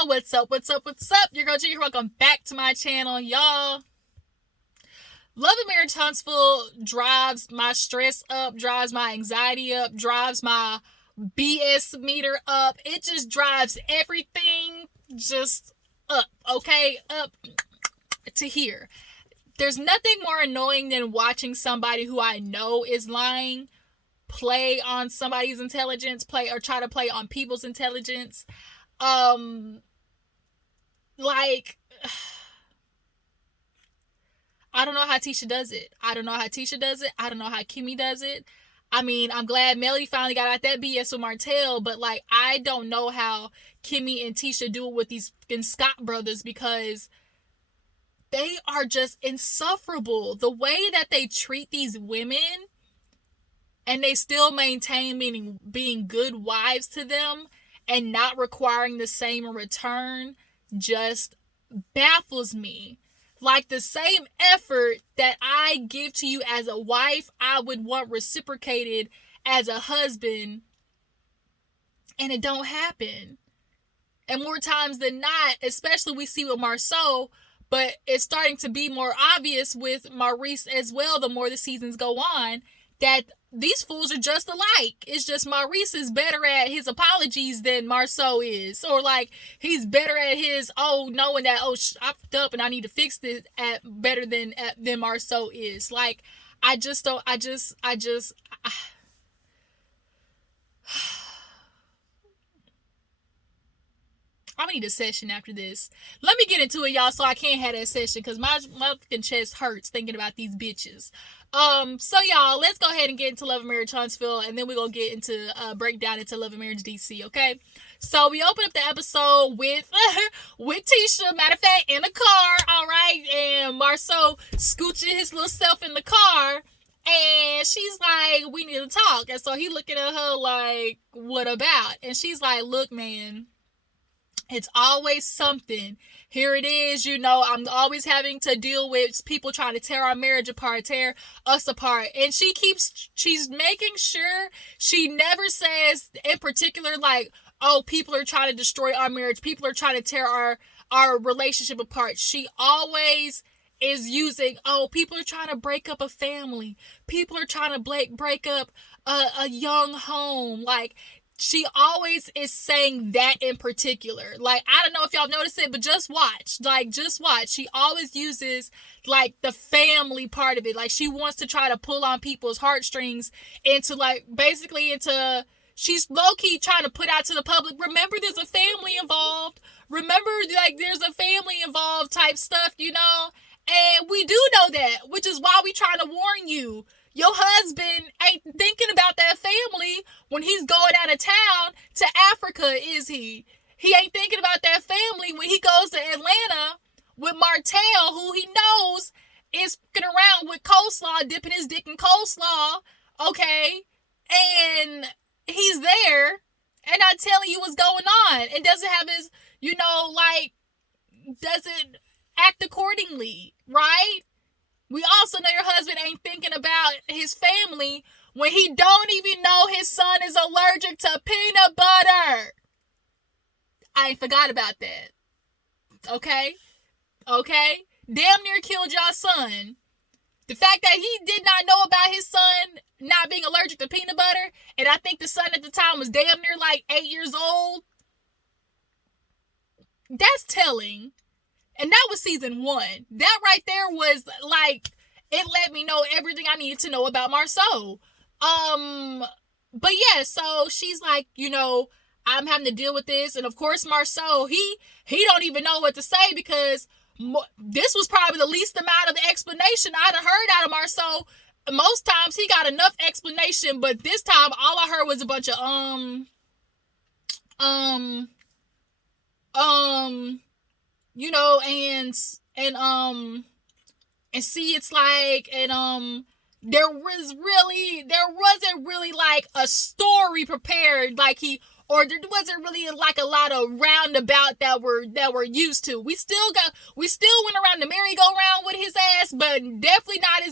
y'all? What's up? Your girl G, welcome back to my channel, y'all. Love and Marriage Huntsville drives my stress up, drives my anxiety up, drives my BS meter up. It just drives everything just up, okay? Up to here. There's nothing more annoying than watching somebody who I know is lying play on somebody's intelligence, try to play on people's intelligence. Like, I don't know how Tisha does it. I don't know how Kimmi does it. I mean, I'm glad Melody finally got out that BS with Martell, but like, I don't know how Kimmi and Tisha do it with these fucking Scott brothers, because they are just insufferable. The way that they treat these women, and they still maintain being good wives to them and not requiring the same in return, just baffles me. Like, the same effort that I give to you as a wife, I would want reciprocated as a husband, and it don't happen. And more times than not, especially we see with Marsau, but it's starting to be more obvious with Maurice as well the more the seasons go on, that these fools are just alike. It's just Maurice is better at his apologies than Marsau is. Or like, he's better at his, knowing that, I fucked up and I need to fix this better than Marsau is. Like, I need a session after this. Let me get into it, y'all, so I can't have that session, because my fucking chest hurts thinking about these bitches. So y'all, let's go ahead and get into Love and Marriage Huntsville, and then we're gonna get into breakdown into Love and Marriage DC, okay? So we open up the episode with Tisha, matter of fact, in the car, all right, and Marsau scooching his little self in the car, and she's like, we need to talk. And so he looking at her like, what about? And she's like, look, man, it's always something. Here it is, I'm always having to deal with people trying to tear our marriage apart, tear us apart. And she's making sure she never says in particular, like, people are trying to destroy our marriage. People are trying to tear our relationship apart. She always is using, people are trying to break up a family. People are trying to break up a young home. Like, she always is saying that in particular. Like, I don't know if y'all notice it, but just watch. Like, just watch. She always uses, like, the family part of it. Like, she wants to try to pull on people's heartstrings into, like, basically into, she's low-key trying to put out to the public, remember, there's a family involved. Remember, like, there's a family involved type stuff, And we do know that, which is why we trying to warn you. Your husband ain't thinking about that family when he's going out of town to Africa, is he? He ain't thinking about that family when he goes to Atlanta with Martell, who he knows is fucking around with coleslaw, dipping his dick in coleslaw, okay? And he's there and not telling you what's going on, and doesn't have his, doesn't act accordingly, right? We also know your husband ain't thinking about his family when he don't even know his son is allergic to peanut butter. I ain't forgot about that. Okay? Damn near killed y'all son. The fact that he did not know about his son not being allergic to peanut butter, and I think the son at the time was damn near like 8 years old, that's telling. And that was season 1. That right there was like, it let me know everything I needed to know about Marsau. But yeah, so she's like, I'm having to deal with this. And of course, Marsau, he don't even know what to say, because this was probably the least amount of explanation I'd have heard out of Marsau. Most times he got enough explanation, but this time all I heard was a bunch of and see, it's like, and there wasn't really like a story prepared, like there wasn't really like a lot of roundabout that we're used to. We still went around the merry-go-round with his ass, but definitely not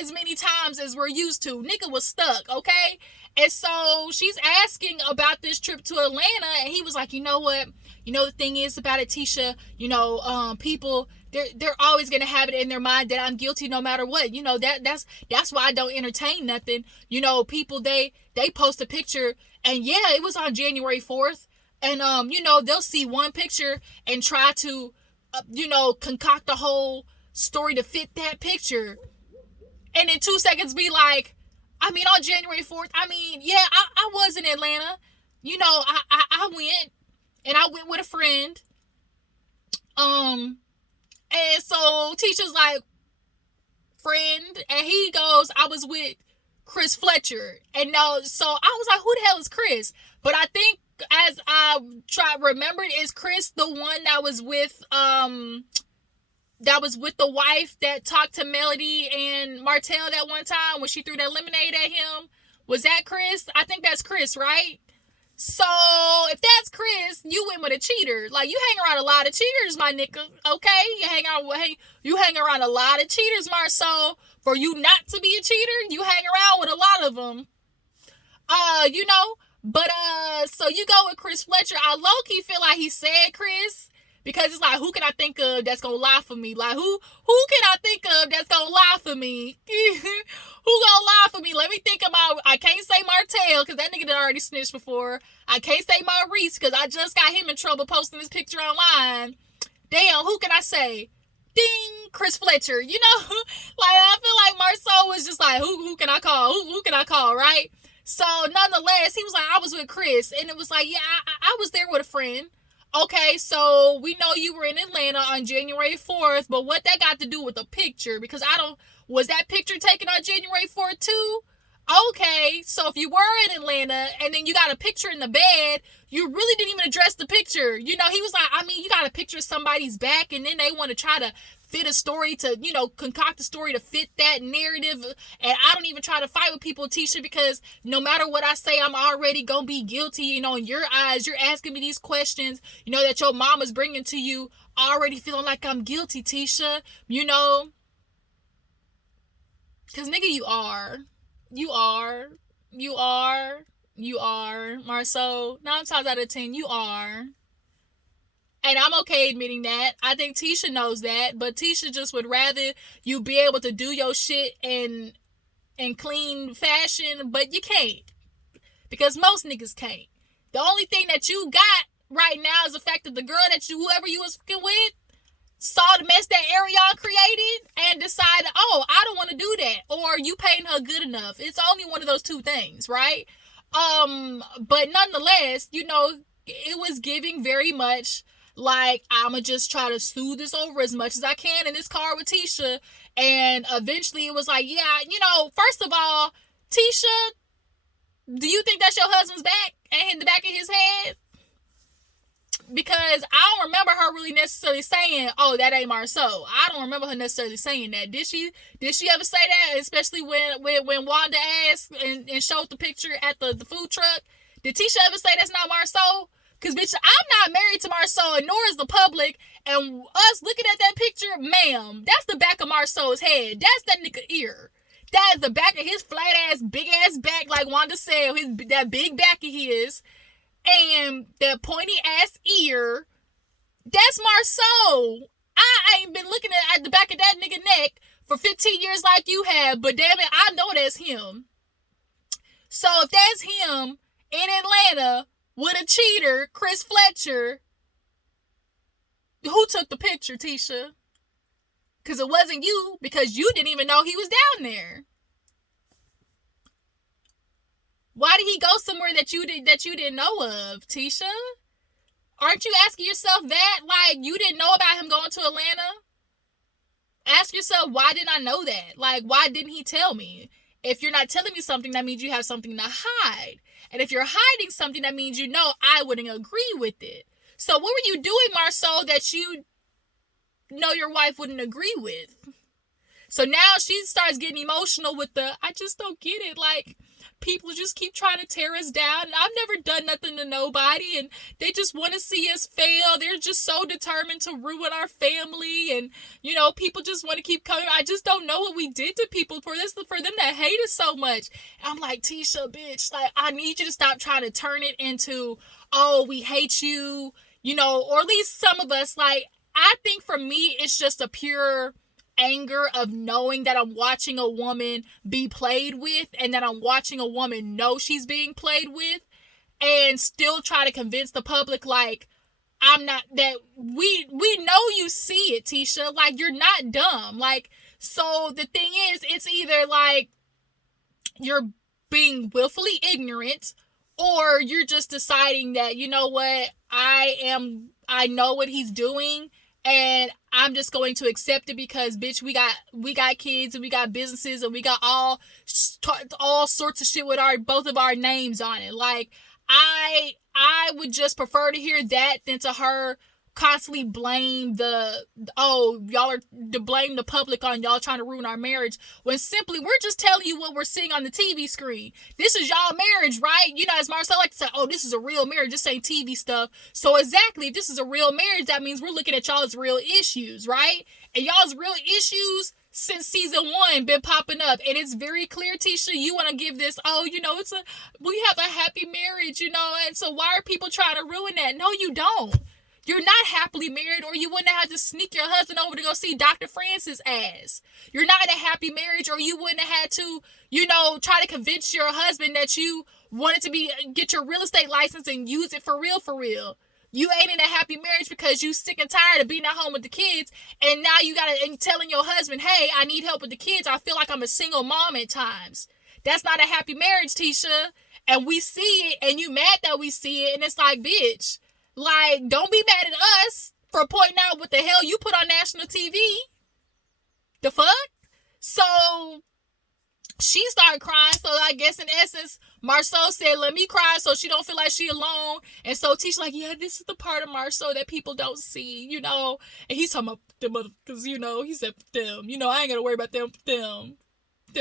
as many times as we're used to. Nigga was stuck, okay? And so she's asking about this trip to Atlanta, and he was like, you know what? the thing is about it, Tisha, people, they're always gonna have it in their mind that I'm guilty no matter what. That's why I don't entertain nothing. People, they post a picture, and yeah, it was on January 4th, and they'll see one picture and try to concoct a whole story to fit that picture, and in 2 seconds be like, on January 4th, yeah, I was in Atlanta. I went, and I went with a friend. And so Tisha's like, friend, and he goes, I was with Chris Fletcher. And so I was like, who the hell is Chris? But I think, as I remembered, is Chris the one that was with the wife that talked to Melody and Martell that one time when she threw that lemonade at him? Was that Chris? I think that's Chris, right? So if that's Chris, you went with a cheater. Like, you hang around a lot of cheaters, my nigga. Okay, you hang around a lot of cheaters, Marsau. For you not to be a cheater, you hang around with a lot of them. But so you go with Chris Fletcher. I low key feel like he said Chris, because it's like, who can I think of that's gonna lie for me? Like, who can I think of that's gonna lie for me? Who gonna lie for me? Let me think about. I can't say Martell, because that nigga done already snitched before. I can't say Maurice, because I just got him in trouble posting this picture online. Damn, who can I say? Ding, Chris Fletcher. Like, I feel like Marsau was just like, who can I call? Who can I call, right? So nonetheless, he was like, I was with Chris, and it was like, yeah, I was there with a friend. Okay, so we know you were in Atlanta on January 4th, but what that got to do with the picture? Because was that picture taken on January 4th too? Okay, so if you were in Atlanta and then you got a picture in the bed, you really didn't even address the picture. He was like, you got a picture of somebody's back, and then they want to try to fit a story to, concoct a story to fit that narrative. And I don't even try to fight with people, Tisha, because no matter what I say, I'm already going to be guilty. In your eyes, you're asking me these questions, that your mama's bringing to you, already feeling like I'm guilty, Tisha, Because, nigga, you are. Marsau, 9 times out of 10, you are. And I'm okay admitting that. I think Tisha knows that, but Tisha just would rather you be able to do your shit in clean fashion, but you can't. Because most niggas can't. The only thing that you got right now is the fact that the girl whoever you was fucking with, saw the mess that Arion created and decided, oh, I don't want to do that. Or you paying her good enough. It's only one of those two things, right? But nonetheless, it was giving very much like, I'ma just try to smooth this over as much as I can in this car with Tisha. And eventually it was like, yeah, first of all, Tisha, do you think that's your husband's back and in the back of his head? Because I don't remember her really necessarily saying, oh, that ain't Marsau. I don't remember her necessarily saying that. Did she ever say that? Especially when Wanda asked and showed the picture at the food truck. Did Tisha ever say that's not Marsau? Because, bitch, I'm not married to Marsau, and nor is the public. And us looking at that picture, ma'am, that's the back of Marsau's head. That's that nigga ear. That is the back of his flat ass, big ass back, like Wanda said, that big back of his. And the pointy ass ear, that's Marsau. I ain't been looking at the back of that nigga neck for 15 years like you have, but damn it, I know that's him. So if that's him in Atlanta with a cheater, Chris Fletcher, who took the picture, Tisha? Because it wasn't you, because you didn't even know he was down there. Why did he go somewhere that you didn't know of, Tisha? Aren't you asking yourself that? Like, you didn't know about him going to Atlanta? Ask yourself, why didn't I know that? Like, why didn't he tell me? If you're not telling me something, that means you have something to hide. And if you're hiding something, that means I wouldn't agree with it. So what were you doing, Marsau, that you know your wife wouldn't agree with? So now she starts getting emotional with I just don't get it. Like, people just keep trying to tear us down. And I've never done nothing to nobody. And they just want to see us fail. They're just so determined to ruin our family. And, people just want to keep coming. I just don't know what we did to people for them to hate us so much. And I'm like, Tisha, bitch, like, I need you to stop trying to turn it into, oh, we hate you. or at least some of us, like, I think for me, it's just a pure anger of knowing that I'm watching a woman be played with and that I'm watching a woman know she's being played with and still try to convince the public, like, I'm not, that we know you see it, Tisha. Like, you're not dumb. Like, so the thing is, it's either like you're being willfully ignorant, or you're just deciding that, you know what, I know what he's doing, and I'm just going to accept it because, bitch, we got kids and we got businesses and we got all sorts of shit with both of our names on it. Like, I would just prefer to hear that than to her constantly blame y'all are to blame the public on y'all trying to ruin our marriage, when simply we're just telling you what we're seeing on the TV screen. This is y'all marriage, right? As Marsau like to say, oh, this is a real marriage, this ain't TV stuff. So exactly, if this is a real marriage, that means we're looking at y'all's real issues, right? And y'all's real issues since season 1 been popping up, and it's very clear, Tisha, you want to give this, we have a happy marriage, and so why are people trying to ruin that? No, you don't. You're not happily married, or you wouldn't have had to sneak your husband over to go see Dr. Francis' ass. You're not in a happy marriage, or you wouldn't have had to, try to convince your husband that you wanted to get your real estate license and use it for real, for real. You ain't in a happy marriage because you sick and tired of being at home with the kids, and now and telling your husband, hey, I need help with the kids. I feel like I'm a single mom at times. That's not a happy marriage, Tisha. And we see it, and you mad that we see it, and it's like, bitch, like, don't be mad at us for pointing out what the hell you put on national TV. The fuck? So she started crying. So I guess in essence, Marsau said, let me cry so she don't feel like she alone. And so Tisha like, yeah, this is the part of Marsau that people don't see, And he's talking about them other, because, he said them. I ain't gonna worry about them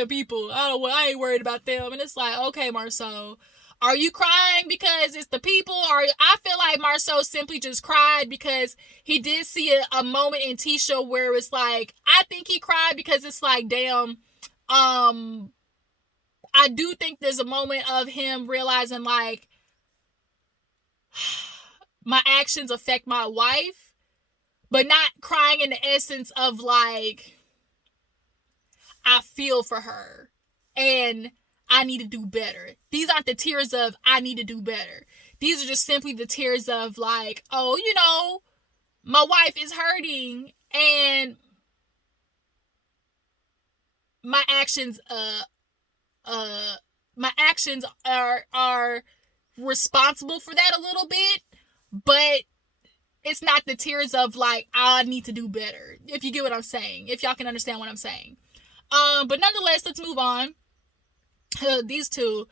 people. I ain't worried about them. And it's like, okay, Marsau, are you crying because it's the people? Or I feel like Marsau simply just cried because he did see a moment in Tisha where it's like, I think he cried because it's like, damn, I do think there's a moment of him realizing, like, my actions affect my wife, but not crying in the essence of, like, I feel for her and I need to do better. These aren't the tears of I need to do better. These are just simply the tears of, like, oh, my wife is hurting and my actions are responsible for that a little bit, but it's not the tears of, like, I need to do better. If you get what I'm saying, if y'all can understand what I'm saying. But nonetheless, let's move on. These two,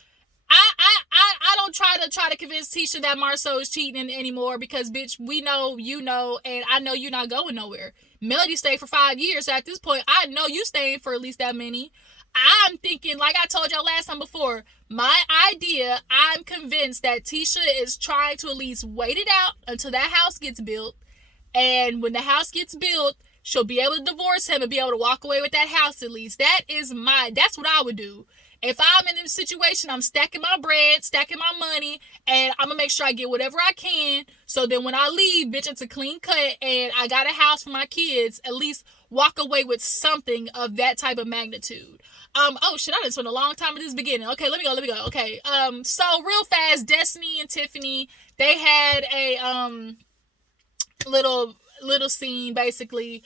I don't try to convince Tisha that Marsau is cheating anymore, because, bitch, we know, and I know you're not going nowhere. Melody stayed for 5 years, so at this point, I know you staying for at least that many. I'm thinking, like I told y'all last time before, my idea, I'm convinced that Tisha is trying to at least wait it out until that house gets built, and when the house gets built, she'll be able to divorce him and be able to walk away with that house at least. That's what I would do. If I'm in a situation, I'm stacking my bread, stacking my money, and I'm going to make sure I get whatever I can. So then when I leave, bitch, it's a clean cut and I got a house for my kids. At least walk away with something of that type of magnitude. Oh shit, I done spent a long time at this beginning. Okay, let me go. Okay, so real fast, Destiny and Tiffany, they had a, little scene basically.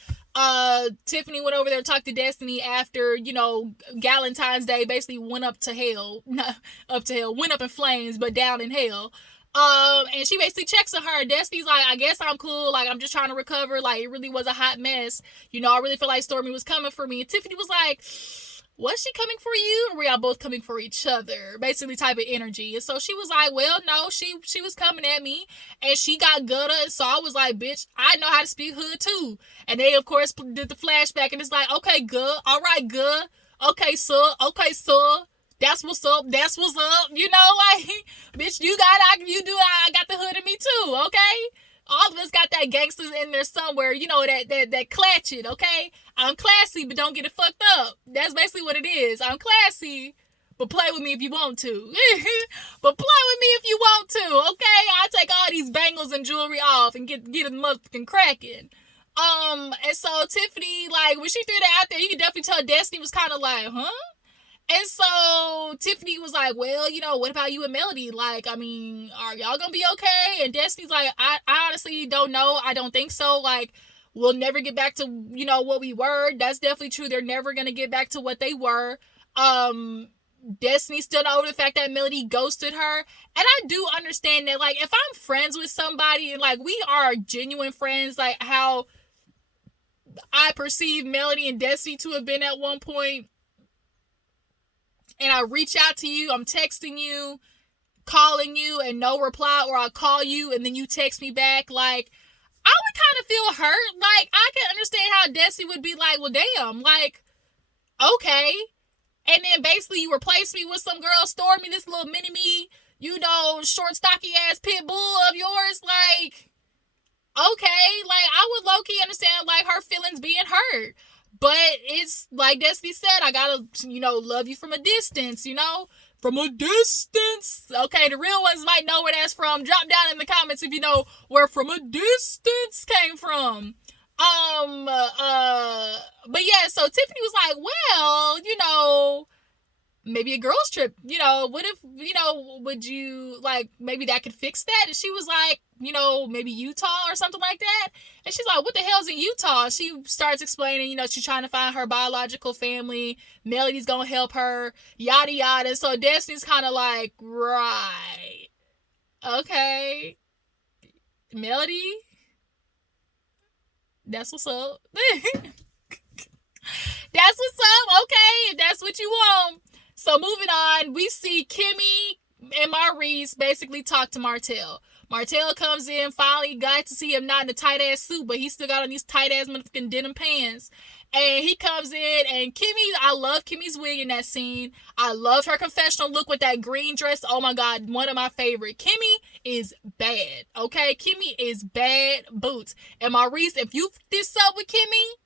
Tiffany went over there to talk to Destiny after, Galentine's Day, basically went up to hell. Not up to hell, went up in flames, but down in hell. And she basically checks on her. Destiny's like, I guess I'm cool. Like, I'm just trying to recover. Like, it really was a hot mess. I really feel like Stormy was coming for me. And Tiffany was like, was she coming for you, or were y'all both coming for each other? Basically type of energy. And so she was like, well, no, she was coming at me, and she got gutta. And so I was like, bitch, I know how to speak hood too. And they, of course, did the flashback, and it's like, okay, good. All right, good. Okay, sir. Okay, sir. That's what's up. That's what's up. Like, bitch, I got the hood in me too, okay? All of us got that gangsters in there somewhere, that clutch it, okay? I'm classy, but don't get it fucked up. That's basically what it is. I'm classy, but play with me if you want to. But play with me if you want to, okay? I take all these bangles and jewelry off and get a motherfucking cracking. And so Tiffany, like, when she threw that out there, you could definitely tell Destiny was kind of like, huh? And so Tiffany was like, well, you know, what about you and Melody? Like, I mean, are y'all gonna be okay? And Destiny's like, I honestly don't know. I don't think so. Like, we'll never get back to, you know, what we were. That's definitely true. They're never gonna get back to what they were. Destiny stood over the fact that Melody ghosted her. And I do understand that, like, if I'm friends with somebody and, like, we are genuine friends, like how I perceive Melody and Destiny to have been at one point, and I reach out to you, I'm texting you, calling you, and no reply, or I call you and then you text me back, like, I would kind of feel hurt. Like, I can understand how Destiny would be like, well, damn, like, okay. And then basically you replace me with some girl, Stormy, this little mini-me, you know, short, stocky ass pit bull of yours. Like, okay. Like, I would low-key understand, like, her feelings being hurt. But it's like Destiny said, I gotta, you know, love you from a distance, you know? From a distance. Okay, the real ones might know where that's from. Drop down in the comments if you know where from a distance came from. But yeah, so Tiffany was like, well, you know, maybe a girls trip, you know, what if, you know, would you, like, maybe that could fix that? And she was like, you know, maybe Utah or something like that. And she's like, what the hell's in Utah? She starts explaining, you know, she's trying to find her biological family. Melody's gonna help her, yada yada. So Destiny's kind of like, right, okay, Melody, that's what's up. That's what's up. Okay, if that's what you want. So moving on, we see Kimmi and Maurice basically talk to Martell. Martell comes in, finally got to see him not in a tight ass suit, but he still got on these tight ass motherfucking denim pants. And he comes in, and Kimmi, I love Kimmy's wig in that scene. I loved her confessional look with that green dress. Oh my God, one of my favorite. Kimmi is bad, okay? Kimmi is bad boots. And Maurice, if you this up with Kimmi,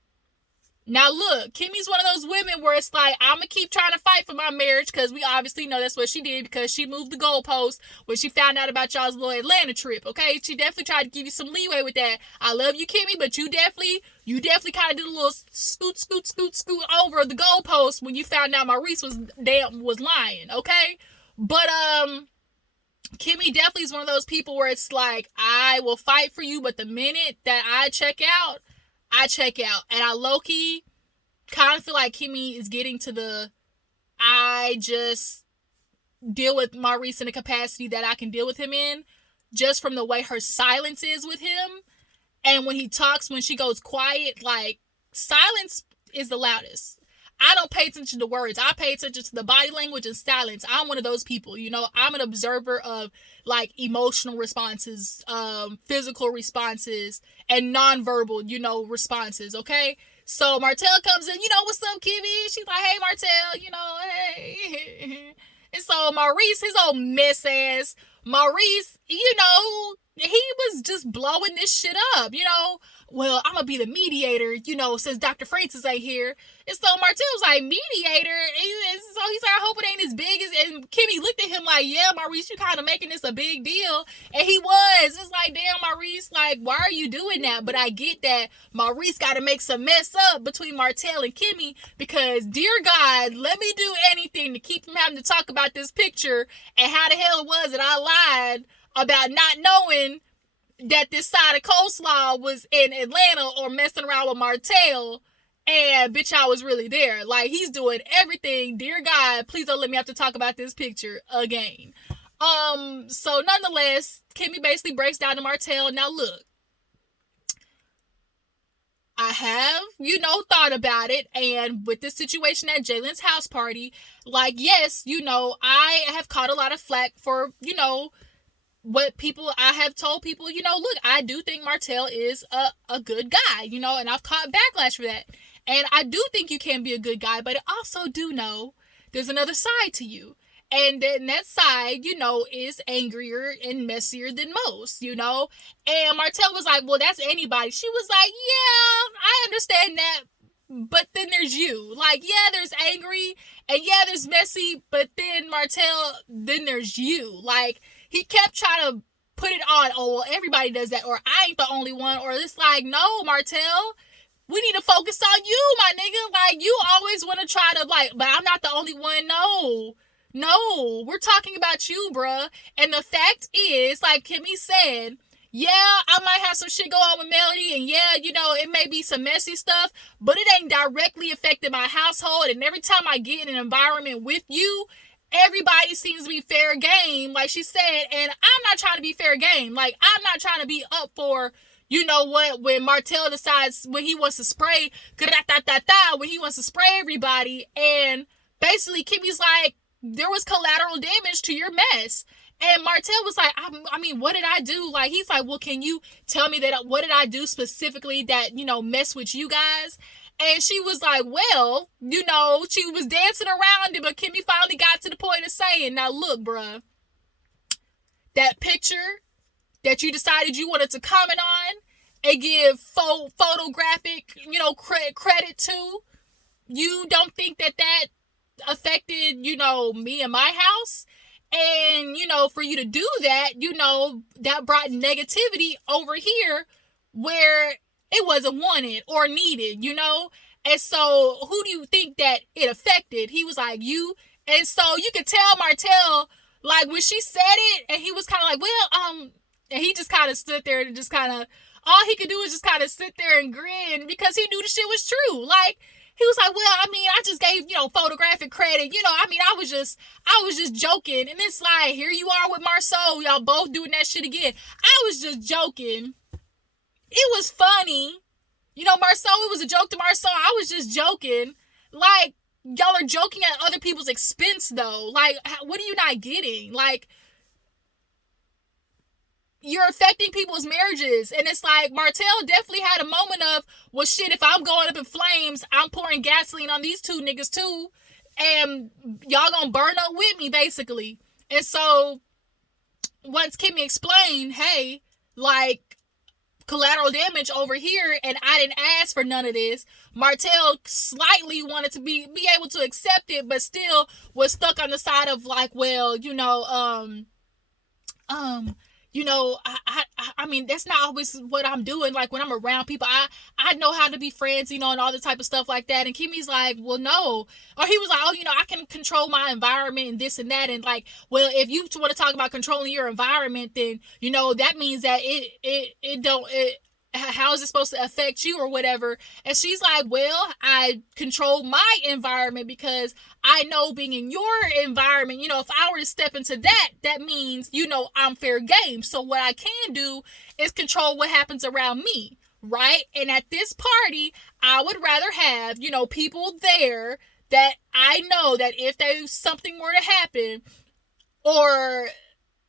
now look, Kimmy's one of those women where it's like, I'm going to keep trying to fight for my marriage, because we obviously know that's what she did, because she moved the goalpost when she found out about y'all's little Atlanta trip, okay? She definitely tried to give you some leeway with that. I love you, Kimmi, but you definitely kind of did a little scoot over the goalpost when you found out Maurice was lying, okay? But, Kimmi definitely is one of those people where it's like, I will fight for you, but the minute that I check out, I check out. And I low-key kind of feel like Kimmi is getting to the, I just deal with Maurice in a capacity that I can deal with him in, just from the way her silence is with him. And when he talks, when she goes quiet, like, silence is the loudest. I don't pay attention to words. I pay attention to the body language and silence. I'm one of those people, you know. I'm an observer of, like, emotional responses, physical responses, and nonverbal, you know, responses, okay? So Martell comes in, you know, what's up, Kimmi? She's like, hey, Martell, you know, hey. And so Maurice, his old mess ass, Maurice, you know, he was just blowing this shit up, you know. Well, I'm going to be the mediator, you know, since Dr. Francis ain't here. And so Martell was like, mediator? And so he's like, I hope it ain't as big as... And Kimmi looked at him like, yeah, Maurice, you kind of making this a big deal. And he was. It's like, damn, Maurice, like, why are you doing that? But I get that Maurice got to make some mess up between Martell and Kimmi, because, dear God, let me do anything to keep him having to talk about this picture and how the hell it was that I lied about not knowing that this side of coleslaw was in Atlanta or messing around with Martell, and bitch, I was really there. Like, he's doing everything. Dear God, please don't let me have to talk about this picture again. So nonetheless, Kimmi basically breaks down to Martell. Now look, I have, you know, thought about it, and with this situation at Jaylin's house party, like, yes, you know, I have caught a lot of flack for, you know, what people, I have told people, you know, look, I do think Martell is a good guy, you know, and I've caught backlash for that. And I do think you can be a good guy, but I also do know there's another side to you. And then that side, you know, is angrier and messier than most, you know. And Martell was like, well, that's anybody. She was like, yeah, I understand that. but then there's you. Like, yeah, there's angry, and yeah, there's messy, but then Martell, then there's you. Like, he kept trying to put it on, oh, well, everybody does that, or I ain't the only one, or it's like, no, Martell, we need to focus on you, my nigga. Like, you always want to try to, like, but I'm not the only one. No, we're talking about you, bruh. And the fact is, like Kimmi said, yeah, I might have some shit go on with Melody, and yeah, you know, it may be some messy stuff, but it ain't directly affected my household. And every time I get in an environment with you, everybody seems to be fair game, like she said, and I'm not trying to be fair game. Like, I'm not trying to be up for, you know what, when Martell decides when he wants to spray, when he wants to spray everybody, and basically Kimmi's like, there was collateral damage to your mess. And Martell was like, I mean, what did I do? Like, he's like, well, can you tell me that, what did I do specifically that, you know, mess with you guys? And she was like, well, you know, she was dancing around it, but Kimmi finally got to the point of saying, now look, bruh, that picture that you decided you wanted to comment on and give photographic, you know, credit to, you don't think that affected, you know, me and my house? And, you know, for you to do that, you know, that brought negativity over here where it wasn't wanted or needed, you know? And so who do you think that it affected? He was like, you. And so you could tell Martell, like, when she said it, and he was kind of like, well, and he just kind of stood there and just kind of, all he could do was just kind of sit there and grin because he knew the shit was true. Like, he was like, well, I mean, I just gave, you know, photographic credit. You know, I mean, I was just joking. And it's like, here you are with Marsau. Y'all both doing that shit again. I was just joking. It was funny. You know, Marsau, it was a joke to Marsau. I was just joking. Like, y'all are joking at other people's expense, though. Like, what are you not getting? Like, you're affecting people's marriages. And it's like, Martell definitely had a moment of, well, shit, if I'm going up in flames, I'm pouring gasoline on these two niggas too, and y'all gonna burn up with me, basically. And so once Kimmi explained, hey, like, collateral damage over here, and I didn't ask for none of this, Martell slightly wanted to be able to accept it, but still was stuck on the side of, like, well, you know, you know, I mean, that's not always what I'm doing. Like, when I'm around people, I know how to be friends, you know, and all the type of stuff like that. And Kimmi's like, well, no. Or he was like, oh, you know, I can control my environment and this and that. And like, well, if you want to talk about controlling your environment, then, you know, that means that how is it supposed to affect you or whatever? And she's like, well, I control my environment because I know being in your environment, you know, if I were to step into that means, you know, I'm fair game. So what I can do is control what happens around me, right? And at this party, I would rather have, you know, people there that I know that if something were to happen or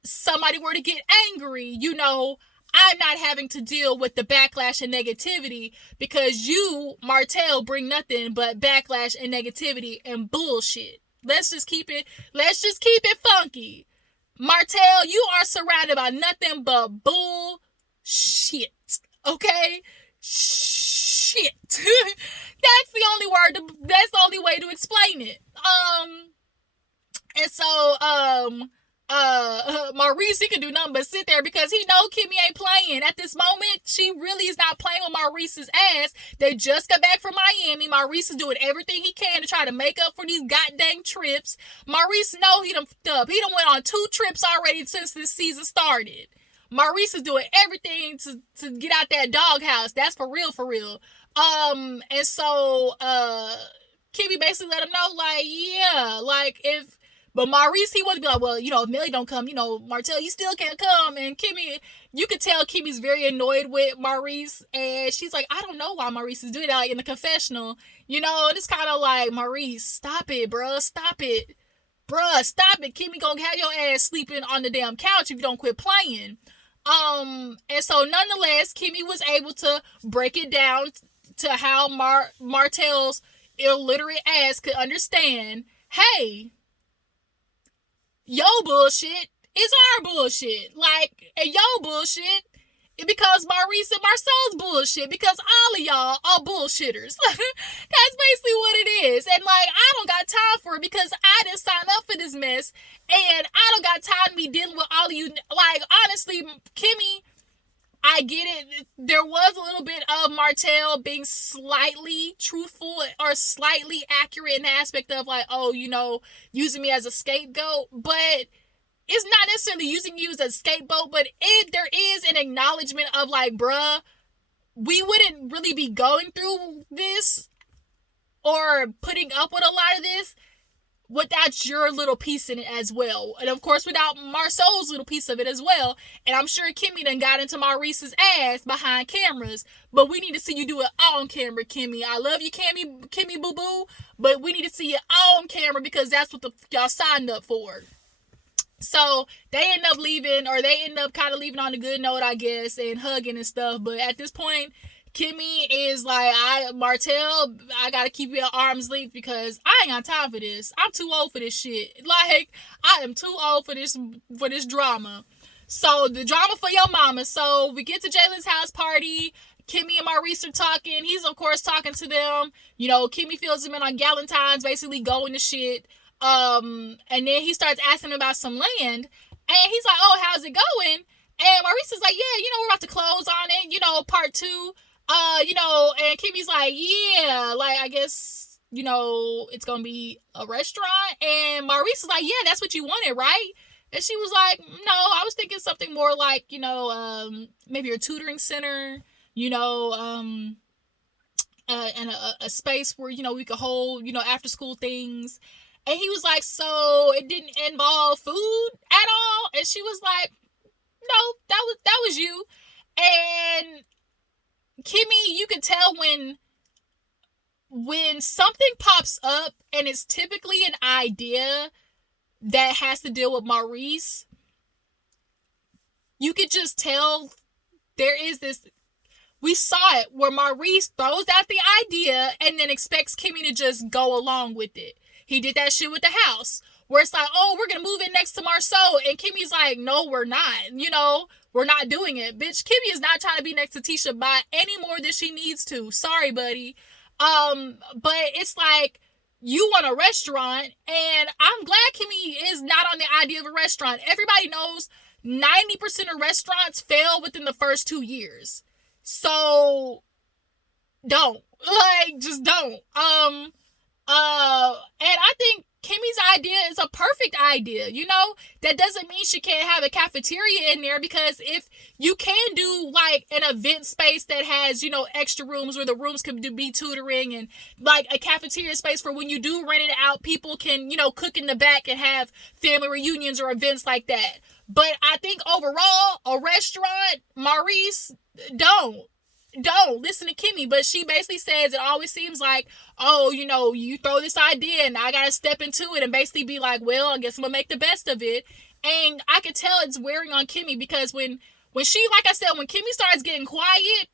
somebody were to get angry, you know, I'm not having to deal with the backlash and negativity because you, Martell, bring nothing but backlash and negativity and bullshit. Let's just keep it funky. Martell, you are surrounded by nothing but bullshit. Okay? Shit. That's the only word, that's the only way to explain it. And so, Maurice, he can do nothing but sit there because he know Kimmi ain't playing. At this moment, she really is not playing with Maurice's ass. They just got back from Miami. Maurice is doing everything he can to try to make up for these goddamn trips. Maurice know he done fucked up. He done went on 2 trips already since this season started. Maurice is doing everything to get out that doghouse. That's for real, for real. And so, Kimmi basically let him know, like, yeah, like, but Maurice, he wanted to be like, well, you know, if Millie don't come, you know, Martell, you still can't come. And Kimmi, you could tell Kimmy's very annoyed with Maurice. And she's like, I don't know why Maurice is doing that, like, in the confessional. You know, and it's kind of like, Maurice, stop it, bruh. Stop it. Bruh, stop it. Kimmi gonna have your ass sleeping on the damn couch if you don't quit playing. And so nonetheless, Kimmi was able to break it down to how Martell's illiterate ass could understand, hey, your bullshit is our bullshit. Like, and your bullshit because Maurice and Marcel's bullshit, because all of y'all are bullshitters. That's basically what it is. And like, I don't got time for it because I didn't sign up for this mess, and I don't got time to be dealing with all of you. Like, honestly, Kimmi, I get it. There was a little bit of Martell being slightly truthful or slightly accurate in the aspect of like, oh, you know, using me as a scapegoat, but it's not necessarily using you as a scapegoat, but there is an acknowledgement of like, bruh, we wouldn't really be going through this or putting up with a lot of this without your little piece in it as well. And of course, without Marsau's little piece of it as well. And I'm sure Kimmi done got into Maurice's ass behind cameras, but we need to see you do it on camera, Kimmi. I love you, Kimmi boo boo, but we need to see it on camera because that's what y'all signed up for. So they end up leaving, or they end up kind of leaving on a good note, I guess, and hugging and stuff. But at this point, Kimmi is like, Martell, I gotta keep you at arm's length because I ain't got time for this. I'm too old for this shit. Like, I am too old for this drama. So the drama for your mama. So we get to Jaylin's house party. Kimmi and Maurice are talking. He's of course talking to them. You know, Kimmi fills him in on Galentine's, basically going to shit. And then he starts asking about some land, and he's like, oh, how's it going? And Maurice is like, yeah, you know, we're about to close on it, you know, part 2. You know, and Kimmi's like, yeah, like, I guess, you know, it's gonna be a restaurant. And Maurice is like, yeah, that's what you wanted, right? And she was like, no, I was thinking something more like, you know, maybe a tutoring center, you know, and a space where, you know, we could hold, you know, after school things. And he was like, so it didn't involve food at all? And she was like, no, that was you. And Kimmi, you can tell when something pops up and it's typically an idea that has to deal with Maurice, you could just tell there is this. We saw it where Maurice throws out the idea and then expects Kimmi to just go along with it. He did that shit with the house, where it's like, oh, we're going to move in next to Marsau. And Kimmi's like, no, we're not. You know, we're not doing it. Bitch, Kimmi is not trying to be next to Tisha by any more than she needs to. Sorry, buddy. But it's like, you want a restaurant, and I'm glad Kimmi is not on the idea of a restaurant. Everybody knows 90% of restaurants fail within the first 2 years. So, don't. Like, just don't. And I think Kimmi's idea is a perfect idea, you know? That doesn't mean she can't have a cafeteria in there, because if you can do like an event space that has, you know, extra rooms where the rooms can be tutoring, and like a cafeteria space for when you do rent it out, people can, you know, cook in the back and have family reunions or events like that. But I think overall, a restaurant, Maurice, don't listen to Kimmi. But she basically says it always seems like, oh, you know, you throw this idea and I gotta step into it and basically be like, well, I guess I'm gonna make the best of it. And I could tell it's wearing on Kimmi, because when she, like I said, when Kimmi starts getting quiet,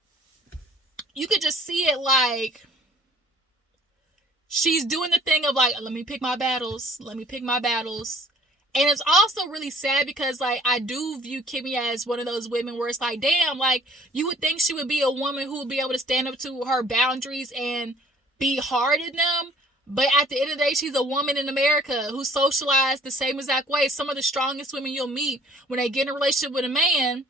you could just see it, like she's doing the thing of like, let me pick my battles. And it's also really sad because, like, I do view Kimmi as one of those women where it's like, damn, like, you would think she would be a woman who would be able to stand up to her boundaries and be hard in them. But at the end of the day, she's a woman in America who's socialized the same exact way. Some of the strongest women you'll meet, when they get in a relationship with a man,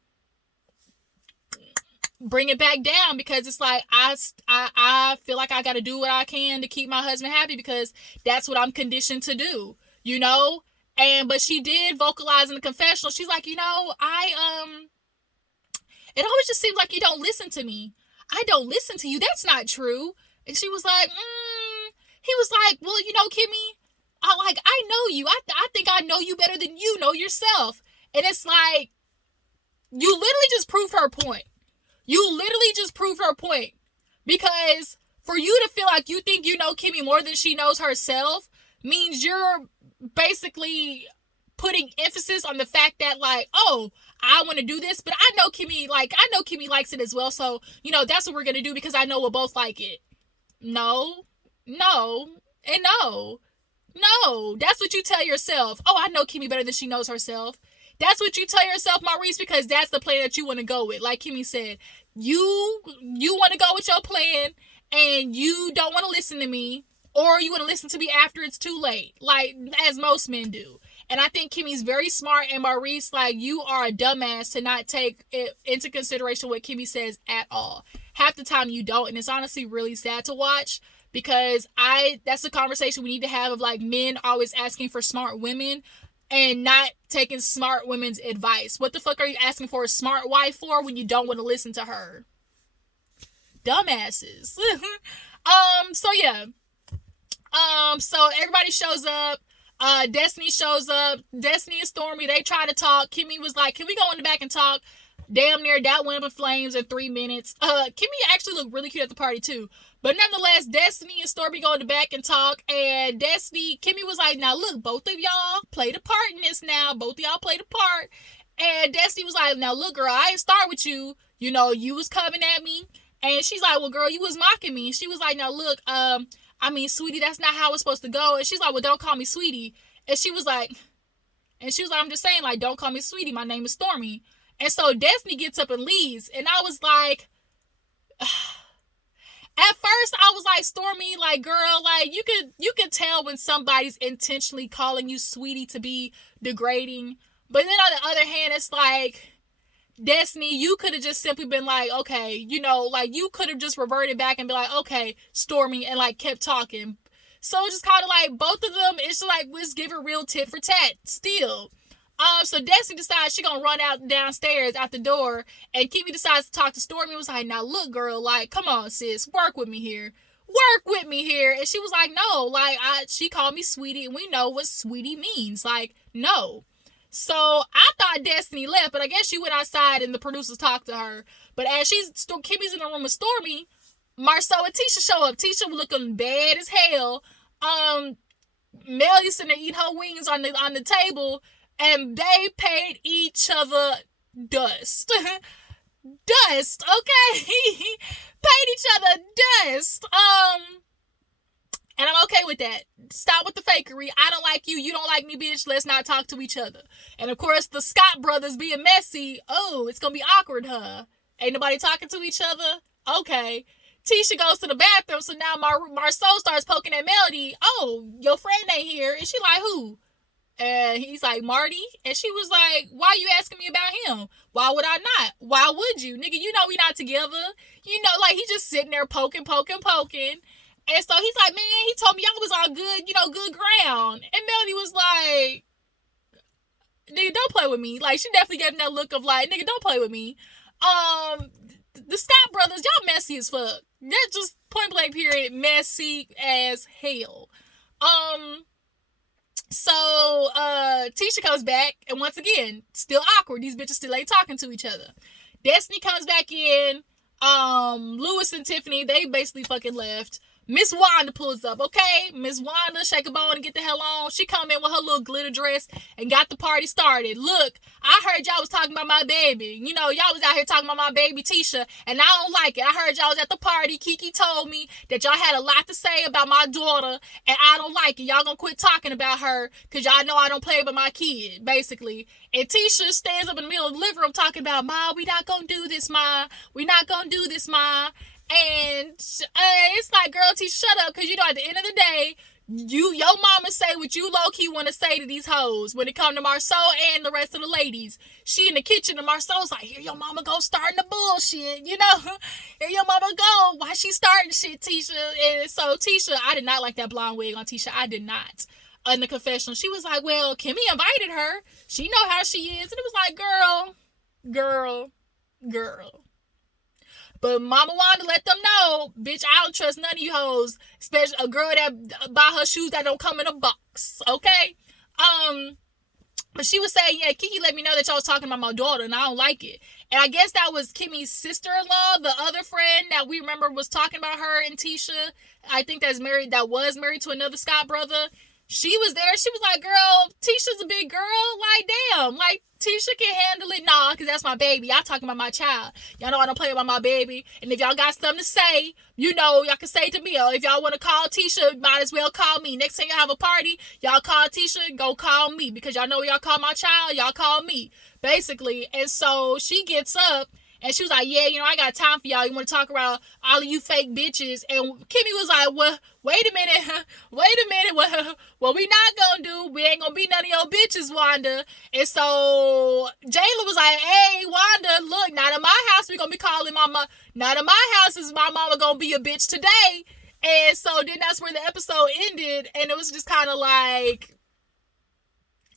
bring it back down, because it's like, I feel like I got to do what I can to keep my husband happy, because that's what I'm conditioned to do, you know? But she did vocalize in the confessional. She's like, you know, it always just seems like you don't listen to me. I don't listen to you. That's not true. And she was like, he was like, well, you know, Kimmi, I know you. I think I know you better than you know yourself. And it's like, you literally just proved her point. Because for you to feel like you think you know Kimmi more than she knows herself means you're basically putting emphasis on the fact that, like, oh, I want to do this, but I know Kimmi likes it as well, so, you know, that's what we're gonna do because I know we'll both like it. No, and no. That's what you tell yourself. Oh, I know Kimmi better than she knows herself. That's what you tell yourself, Maurice, because that's the plan that you want to go with. Like Kimmi said, you want to go with your plan, and you don't want to listen to me, or you want to listen to me after it's too late, like as most men do. And I think Kimmi's very smart, and Maurice, like, you are a dumbass to not take it into consideration what Kimmi says at all. Half the time you don't, and it's honestly really sad to watch, because that's a conversation we need to have, of like men always asking for smart women and not taking smart women's advice. What the fuck are you asking for a smart wife for when you don't want to listen to her? Dumbasses. So yeah. So everybody shows up. Destiny shows up. Destiny and Stormy, they try to talk. Kimmi was like, can we go in the back and talk? Damn near that went up in flames in 3 minutes. Kimmi actually looked really cute at the party too. But nonetheless, Destiny and Stormy go in the back and talk. And Kimmi was like, now look, both of y'all played a part in this now. Both of y'all played a part. And Destiny was like, now look, girl, I ain't start with you. You know, you was coming at me. And she's like, well, girl, you was mocking me. She was like, now look, sweetie, that's not how it's supposed to go. And she's like, well, don't call me sweetie. And she was like, I'm just saying, like, don't call me sweetie. My name is Stormy. And so Destiny gets up and leaves. And I was like, at first I was like, Stormy, like, girl, like, you could tell when somebody's intentionally calling you sweetie to be degrading. But then on the other hand, it's like, Destiny, you could have just simply been like, okay, you know, like, you could have just reverted back and be like, okay, Stormy, and like kept talking. So it's just kind of like both of them, it's just like, let's give her real tit for tat still. So Destiny decides she gonna run out downstairs out the door, and Kimmi decides to talk to Stormy. Was like, now look, girl, like, come on, sis, work with me here. And she was like, no, like, she called me sweetie, and we know what sweetie means. Like, no. So I thought Destiny left, but I guess she went outside and the producers talked to her. But as Kimmi's in the room with Stormy, Marsau and Tisha show up. Tisha was looking bad as hell. Melly's sitting there eating her wings on the table, and they paid each other dust. Dust, okay? Paid each other dust. And I'm okay with that. Stop with the fakery. I don't like you. You don't like me, bitch. Let's not talk to each other. And of course, the Scott brothers being messy. Oh, it's going to be awkward, huh? Ain't nobody talking to each other? Okay. Tisha goes to the bathroom. So now Marsau starts poking at Melody. Oh, your friend ain't here. And she like, who? And he's like, Marty. And she was like, why you asking me about him? Why would I not? Why would you? Nigga, you know we not together. You know, like, he just sitting there poking. And so he's like, man, he told me y'all was on good, you know, good ground. And Melody was like, nigga, don't play with me. Like, she definitely gave him that look of like, nigga, don't play with me. The Scott brothers, y'all messy as fuck. That's just point blank period, messy as hell. So Tisha comes back, and once again, still awkward. These bitches still ain't talking to each other. Destiny comes back in. Lewis and Tiffany, they basically fucking left. Miss Wanda pulls up, okay? Miss Wanda, shake a bone and get the hell on. She come in with her little glitter dress and got the party started. Look, I heard y'all was talking about my baby. You know, y'all was out here talking about my baby Tisha, and I don't like it. I heard y'all was at the party. Kiki told me that y'all had a lot to say about my daughter, and I don't like it. Y'all gonna quit talking about her, because y'all know I don't play with my kid, basically. And Tisha stands up in the middle of the living room talking about, Ma, we not gonna do this, Ma. We not gonna do this, Ma. And it's like, girl, Tisha, shut up, because, you know, at the end of the day, your mama say what you low-key want to say to these hoes when it come to Marsau and the rest of the ladies. She in the kitchen, and Marsau's like, here your mama go starting the bullshit, you know? Here your mama go. Why she starting shit, Tisha? And so Tisha, I did not like that blonde wig on Tisha. I did not. In the confessional, she was like, well, Kimmi invited her. She know how she is. And it was like, girl. But Mama Wanda let them know, bitch, I don't trust none of you hoes, especially a girl that buy her shoes that don't come in a box, okay? But she was saying, yeah, Kiki let me know that y'all was talking about my daughter, and I don't like it. And I guess that was Kimmi's sister-in-law, the other friend that we remember was talking about her and Tisha. I think that was married to another Scott brother. she was there. She was like, girl, Tisha's a big girl. Like, damn. Like, Tisha can handle it. Nah, because that's my baby. Y'all talking about my child. Y'all know I don't play about my baby. And if y'all got something to say, you know, y'all can say it to me. Or if y'all want to call Tisha, might as well call me. Next time y'all have a party, y'all call Tisha, go call me. Because y'all know y'all call my child, y'all call me. Basically. And so she gets up. And she was like, yeah, you know, I got time for y'all. You want to talk about all of you fake bitches? And Kimmi was like, well, wait a minute. What we not going to do, we ain't going to be none of your bitches, Wanda. And so Jaylin was like, hey, Wanda, look, not in my house we going to be calling my mama. Not in my house is my mama going to be a bitch today. And so then that's where the episode ended. And it was just kind of like,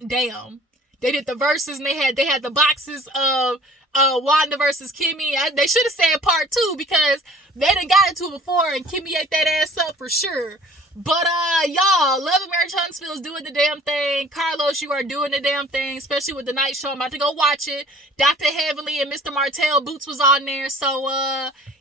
damn. They did the verses and they had the boxes of Wanda versus Kimmi. They should have said part 2 because they done got into it before and Kimmi ate that ass up for sure. But y'all, Love and Marriage Huntsville is doing the damn thing. Carlos, you are doing the damn thing, especially with the night show. I'm about to go watch it. Dr. Heavenly and Mr. Martell Boots was on there. So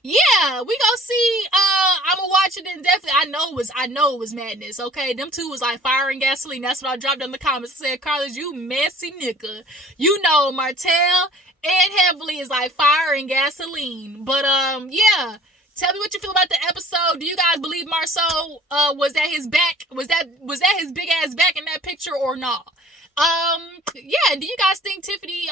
yeah, we gonna see. I'm gonna watch it and definitely I know it was madness. Okay, them two was like fire and gasoline. That's what I dropped in the comments. I said, Carlos, you messy nigga. You know Martell and Heavenly is like fire and gasoline. But yeah. Tell me what you feel about the episode. Do you guys believe Marsau was that his back? Was that his big ass back in that picture or not? Yeah, do you guys think Tiffany,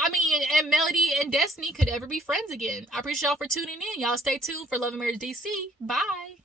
and Melody and Destiny could ever be friends again? I appreciate y'all for tuning in. Y'all stay tuned for Love and Marriage DC. Bye.